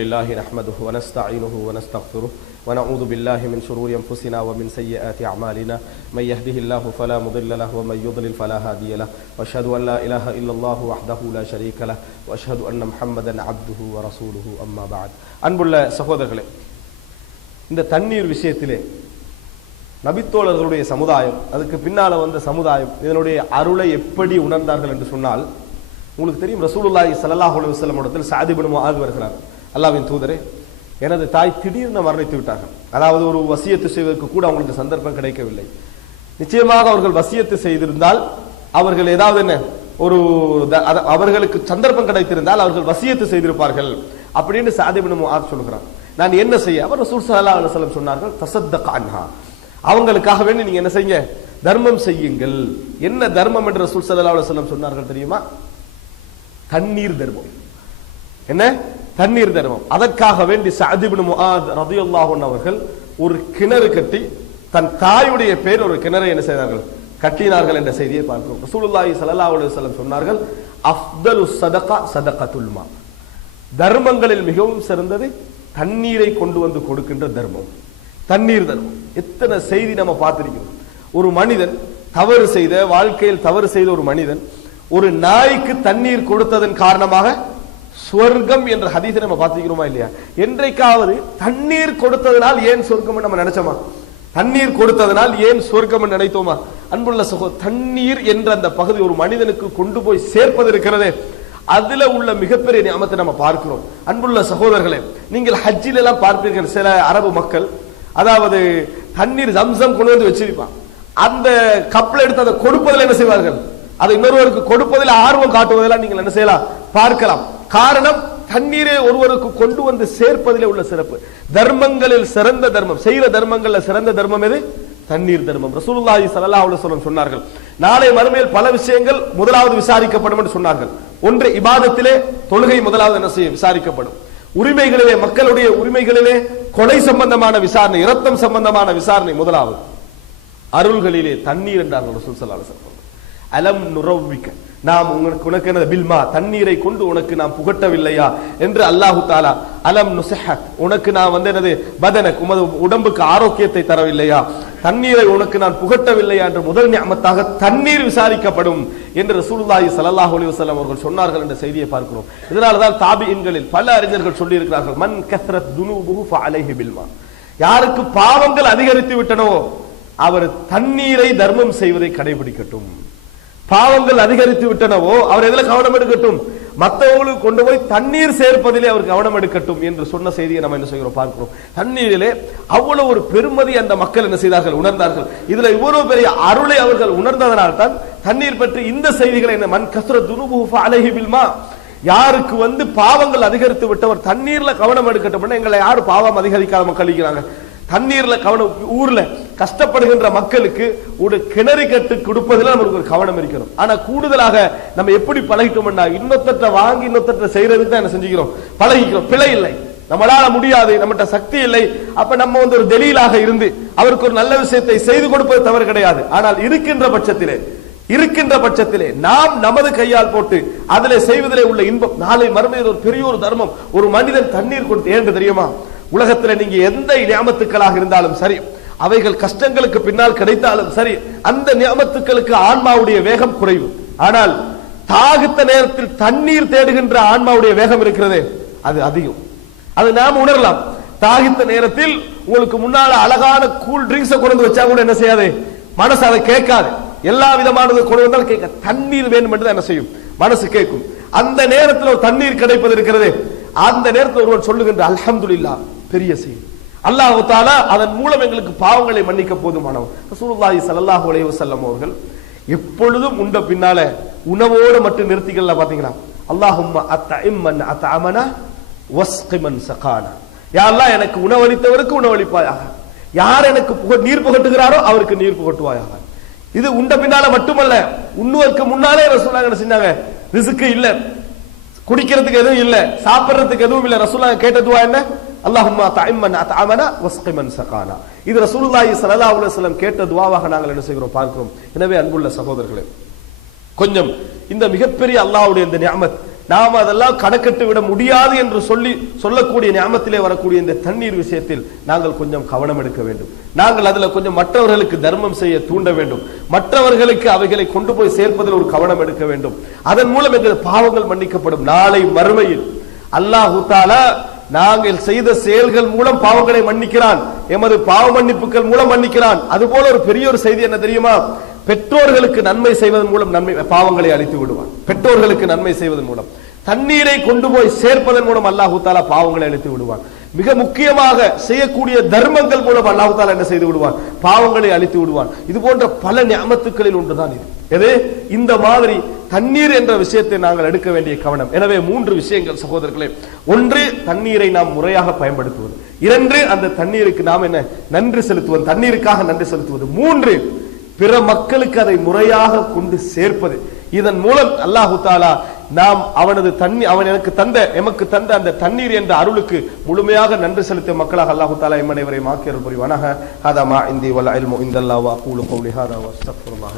لله نحمده ونستعينه ونستغفره ونعوذ بالله من شرور أنفسنا ومن سيئات أعمالنا من يهده الله فلا مضل له ومن يضلل فلا هادي له وأشهد أن لا إله إلا الله وحده لا شريك له وأشهد أن محمدا عبده ورسوله أما بعد அன்புள்ள சகோதரர்களே, இந்த தண்ணீர் விஷயத்திலே நபித்தோழர்களுடைய சமுதாயம், அதுக்கு பின்னால வந்த சமுதாயம் இதனுடைய அருளை எப்படி உணர்ந்தார்கள் என்று சொன்னால், உங்களுக்கு தெரியும், ரசூலுல்லாஹி ஸல்லல்லாஹு அலைஹி வஸல்லம் இடத்தில் சஅத் இப்னு முஆத் வருகிறார். அல்லாஹ்வின் தூதரே, எனது தாய் திடீர்னு மரணித்து விட்டார்கள். அதாவது ஒரு வசியத்து செய்வதற்கு கூட அவங்களுக்கு சந்தர்ப்பம் கிடைக்கவில்லை. நிச்சயமாக அவர்கள் வசியத்து செய்திருந்தால், அவர்கள் ஏதாவது ஒரு அவர்களுக்கு சந்தர்ப்பம் கிடைத்திருந்தால் அவர்கள் வசியத்து செய்திருப்பார்கள் அப்படின்னு சஅத் இப்னு முஆத் சொல்கிறார். நான் என்ன செய்ய? அவர் ரசூல் ஸல்லல்லாஹு அலைஹி வஸல்லம் சொன்னார்கள், தஸத்தக் அன்ஹா, அவங்களுக்காக வேண்டி நீங்க என்ன செய்யுங்க, தர்மம் செய்யுங்கள். என்ன தர்மம் என்று ரசூல் ஸல்லல்லாஹு அலைஹி வஸல்லம் சொன்னார்கள் தெரியுமா? தண்ணீர் தர்மம். என்ன? தண்ணீர் தர்மம். அதற்காக வேண்டி சஅத் இப்னு முஆத் ரலியல்லாஹு அன்ஹு அவர்கள் ஒரு கிணறு கட்டி, தன் தாயுடைய பேர் ஒரு கிணறை என்ன செய்தார்கள், கட்டினார்கள் என்ற செய்தியை பார்க்கிறோம். ரசூலுல்லாஹி ஸல்லல்லாஹு அலைஹி வஸல்லம் சொன்னார்கள், அஃதலுஸ் ஸதகா ஸதகத்துல் மா, தர்மங்களில் மிகவும் சிறந்தது தண்ணீரை கொண்டு வந்து கொடுக்கின்ற தர்மம், தண்ணீர் தர்மம். எத்தனை செய்தி நம்ம பார்த்திருக்கிறோம். ஒரு மனிதன் தவறு செய்த, வாழ்க்கையில் தவறு செய்த ஒரு மனிதன் ஒரு நாய்க்கு தண்ணீர் கொடுத்ததன் காரணமாக சொர்க்கம் என்ற ஹதீஸை நம்ம பார்த்திருக்கிறோமா இல்லையா? என்றைக்காவது தண்ணீர் கொடுத்ததனால் ஏன் சொர்க்கம் நம்ம நினைச்சோமா? தண்ணீர் கொடுத்ததனால் ஏன் சொர்க்கம் நினைத்தோமா? அன்புள்ள தண்ணீர் என்ற அந்த பகுதி ஒரு மனிதனுக்கு கொண்டு போய் சேர்ப்பது இருக்கிறதே, அதுல உள்ள மிகப்பெரிய நியமத்தை நம்ம பார்க்கிறோம். அன்புள்ள சகோதரர்களே, நீங்கள் ஹஜ்ஜில் எல்லாம் பார்ப்பீர்கள், சில அரபு மக்கள் அதாவது தண்ணீர் ஜம்சம் கொண்டு வந்து வச்சிருப்பான், அந்த கப்பலை எடுத்து அதை கொடுப்பதில் என்ன செய்வார்கள், அதை இன்னொருவருக்கு கொடுப்பதில் ஆர்வம் காட்டுவதெல்லாம் நீங்கள் என்ன செய்யலாம், பார்க்கலாம். காரணம், தண்ணீரை ஒருவருக்கு கொண்டு வந்து சேர்ப்பதிலே உள்ள சிறப்பு. தர்மங்களில் சிறந்த தர்மம், செய்கிற தர்மங்கள்ல சிறந்த தர்மம் எது? தண்ணீர் தர்மம். ரசூலுல்லாஹி ஸல்லல்லாஹு அலைஹி வஸல்லம் சொன்னார்கள், நாளை மறுமையில் பல விஷயங்கள் முதலாவது விசாரிக்கப்படும் என்று சொன்னார்கள். ஒன்று இபாதத்திலே, தொழுகை முதலாவது என்ன செய்யும், விசாரிக்கப்படும். உரிமைகளிலே, மக்களுடைய உரிமைகளிலே கொலை சம்பந்தமான விசாரணை, இரத்தம் சம்பந்தமான விசாரணை முதலாவது. அருள்களிலே தண்ணீர் என்றார்கள் ரசூல் ஸல்லல்லாஹு அலைஹி வஸல்லம். அலம் நுரவ்விக, நாம் உனக்கு என்ன பில்மா, தண்ணீரை கொண்டு உனக்கு நாம் புகட்டவில்லையா என்று அல்லாஹு தாலா. அலம் நுஸஹக், உனக்கு நான் என்னது பதனக், உமது உடம்புக்கு ஆரோக்கியத்தை தரவில்லையா, தண்ணீரை உனக்கு நான் புகட்டவில்லையா என்ற முதல் நியமத்தாக தண்ணீர் விசாரிக்கப்படும் என்று ரசூலுல்லாஹி ஸல்லல்லாஹு அலைஹி வஸல்லம் அவர்கள் சொன்னார்கள் என்ற செய்தியை பார்க்கிறோம். இதனால்தான் தாபிஈன்களில் பல அறிஞர்கள் சொல்லி இருக்கிறார்கள், மன் கஸ்ரத் துனூபுஹு ஃபஅலைஹி பில்மா, யாருக்கு பாவங்கள் அதிகரித்து விட்டனோ அவர் தண்ணீரை தர்மம் செய்வதை கடைபிடிக்கட்டும். பாவங்கள் அதிகரித்து விட்டனவோ அவர் எதுல கவனம் எடுக்கட்டும், மற்றவங்களுக்கு கொண்டு போய் தண்ணீர் சேர்ப்பதிலே அவர் கவனம் எடுக்கட்டும் என்று சொன்ன செய்தியை நம்ம என்ன செய்கிறோம், பார்க்கிறோம். தண்ணீரிலே அவ்வளவு ஒரு பெருமதி அந்த மக்கள் என்ன செய்தார்கள், உணர்ந்தார்கள். இதுல இவ்வளவு பெரிய அருளை அவர்கள் உணர்ந்ததனால் தான் தண்ணீர் பற்றி இந்த செய்திகளை என்ன, மன் கஸ்ரத் துனூபுஹு ஃபஅலைஹி பில்மா, யாருக்கு பாவங்கள் அதிகரித்து விட்டவர் தண்ணீர்ல கவனம் எடுக்கட்டும். எங்களை யாரு பாவம் அதிகரிக்காத மக்கள் இருக்கிறாங்க, தண்ணீர்ல கவனம். ஊர்ல கஷ்டப்படுகின்ற மக்களுக்கு ஒரு கிணறு கட்டு கொடுப்பதில் நமக்கு ஒரு கவனம் இருக்கணும். ஆனா கூடுதலாக நம்ம எப்படி பழகிட்டோம்னா, இன்னொருத்த வாங்கி இன்னொருத்த செய்யறதுக்கு தான் என்ன செஞ்சுக்கிறோம், பழகிக்கிறோம். பிழை இல்லை, நம்மளால முடியாது, நம்மகிட்ட சக்தி இல்லை. அப்ப நம்ம ஒரு தெளிலாக இருந்து அவருக்கு ஒரு நல்ல விஷயத்தை செய்து கொடுப்பது தவறு கிடையாது. ஆனால் இருக்கின்ற பட்சத்திலே நாம் நமது கையால் போட்டு அதிலே செய்வதிலே உள்ள இன்பம், நாளை மறுமையில் ஒரு பெரிய ஒரு தர்மம். ஒரு மனிதன் தண்ணீர் கொடுத்து, ஏன் தெரியுமா, உலகத்தில் நீங்க எந்த நியமத்துக்களாக இருந்தாலும் சரி, அவைகள் கஷ்டங்களுக்கு பின்னால் கிடைத்தாலும் சரி, அந்த நியமத்துக்களுக்கு ஆன்மாவுடைய வேகம் குறைவு. ஆனால் தாகித்த நேரத்தில் தண்ணீர் தேடுகின்ற ஆன்மாவுடைய வேகம் இருக்கிறதே, அது அதிகம். அது நாம் உணரலாம். தாகித்த நேரத்தில் உங்களுக்கு முன்னால அழகான கூல் ட்ரிங்க்ஸை கொண்டு வச்சா கூட என்ன செய்யாது, மனசு அதை கேட்காது. எல்லா விதமானது கொண்டு வந்தாலும் கேட்க, தண்ணீர் வேண்டும் என்று என்ன செய்யும், மனசு கேட்கும். அந்த நேரத்தில் ஒரு தண்ணீர் கிடைப்பது இருக்கிறது, அந்த நேரத்தில் ஒருவர் சொல்லுகின்ற அல்ஹம்துலில்லாஹ், பெரிய செய்தி. அல்லாஹ் தஆலா அதன் மூலம் எங்களுக்கு பாவங்களை மன்னிக்க போதுமானவர். ரசூலுல்லாஹி ஸல்லல்லாஹு அலைஹி வஸல்லம் அவர்கள் எப்பொழுதும் உண்ட பின்னால உணவோடு மட்டும் நிறுத்திக்கல. பாத்தீங்களா, அல்லாஹும்ம அத்இம்மன் அத்அமனா வஸ்கிமன் சகானா, யா அல்லாஹ் எனக்கு உணவளித்தவருக்கு உணவளிப்பாயாக, யார் எனக்கு நீர் புகட்டுகிறாரோ அவருக்கு நீர் புகட்டுவாயாக. இது உண்ட பின்னால மட்டுமல்ல, உண்ணுவதற்கு முன்னாலே ரசூலுல்லாஹ் என்ன செஞ்சாங்க, ரிஸ்க் இல்ல, குடிக்கிறதுக்கு எதுவும் இல்ல, சாப்பிடுறதுக்கு எதுவும் இல்ல. ரசூலுல்லாஹ் கேட்ட துஆ என்ன, அல்லாஹும்ம தஇம்மன் அத்அமனா வஸ்கிமன் சகானா. இது ரசூலுல்லாஹி ஸல்லல்லாஹு அலைஹி வஸல்லம் கேட்ட துஆவாக நாங்கள் என்ன செய்கிறோம், பார்க்கிறோம். எனவே அன்புள்ள சகோதரர்களே, கொஞ்சம் இந்த மிகப்பெரிய அல்லாஹ்வுடைய இந்த நியமத், நாம் அதெல்லாம் கணக்கிட்டு விட முடியாது என்று சொல்லக்கூடிய ஞாபகத்திலே வரக்கூடிய இந்த தண்ணீர் விஷயத்தில் நாங்கள் கொஞ்சம் கவனம் எடுக்க வேண்டும். நாங்கள் அதுல கொஞ்சம் மற்றவர்களுக்கு தர்மம் செய்ய தூண்ட வேண்டும். மற்றவர்களுக்கு அவைகளை கொண்டு போய் சேர்ப்பதில் ஒரு கவனம் எடுக்க வேண்டும். அதன் மூலம் எங்கள் பாவங்கள் மன்னிக்கப்படும். நாளை மறுமையில் அல்லாஹ் தஆலா நாங்கள் செய்த செயல்கள் மூலம் பாவங்களை மன்னிக்கிறான், எமது பாவ மன்னிப்புகள் மூலம் மன்னிக்கிறான். அதுபோல ஒரு பெரிய ஒரு செய்தி என்ன தெரியுமா? பெற்றோர்களுக்கு நன்மை செய்வதன் மூலம் பாவங்களை அழித்து விடுவான். பெற்றோர்களுக்கு நன்மை செய்வதன் மூலம், தண்ணீரை கொண்டு போய் சேர்ப்பதன் மூலம் அல்லாஹ் தஆலா பாவங்களை அழித்து விடுவான். மிக முக்கியமாக செய்யக்கூடிய தர்மங்கள் மூலம் அல்லாஹ் தஆலா என்ன செய்து விடுவான்? பாவங்களை அழித்து விடுவான். இது போன்ற பல நிஅமத்துக்களில் ஒன்றுதான் இது. எது? இந்த மாதிரி தண்ணீர் என்ற விஷயத்தை நாங்கள் எடுக்க வேண்டிய கவனம். எனவே 3 விஷயங்கள் சகோதரர்களே. ஒன்று, தண்ணீரை நாம் முறையாக பயன்படுத்துவது. 2, அந்த தண்ணீருக்கு நாம் என்ன நன்றி செலுத்துவது, தண்ணீருக்காக நன்றி செலுத்துவது. 3, பிற மக்களுக்கு அதை முறையாக கொண்டு சேர்ப்பது. இதன் மூலம் அல்லாஹ் தஆலா நாம் அவன் எமக்கு தந்த அந்த தண்ணீர் என்ற அருளுக்கு முழுமையாக நன்றி செலுத்திய மக்களாக அல்லாஹ் தஆலா எம் அனைவரையும் ஆக்கி அருள் புரிவானாக. ஹதா மா இந்தி வல் இல்மு இந்தல்லாஹ் வ அகூலு கௌலி ஹாதா வ அஸ்தக்ஃபிருல்லாஹ்.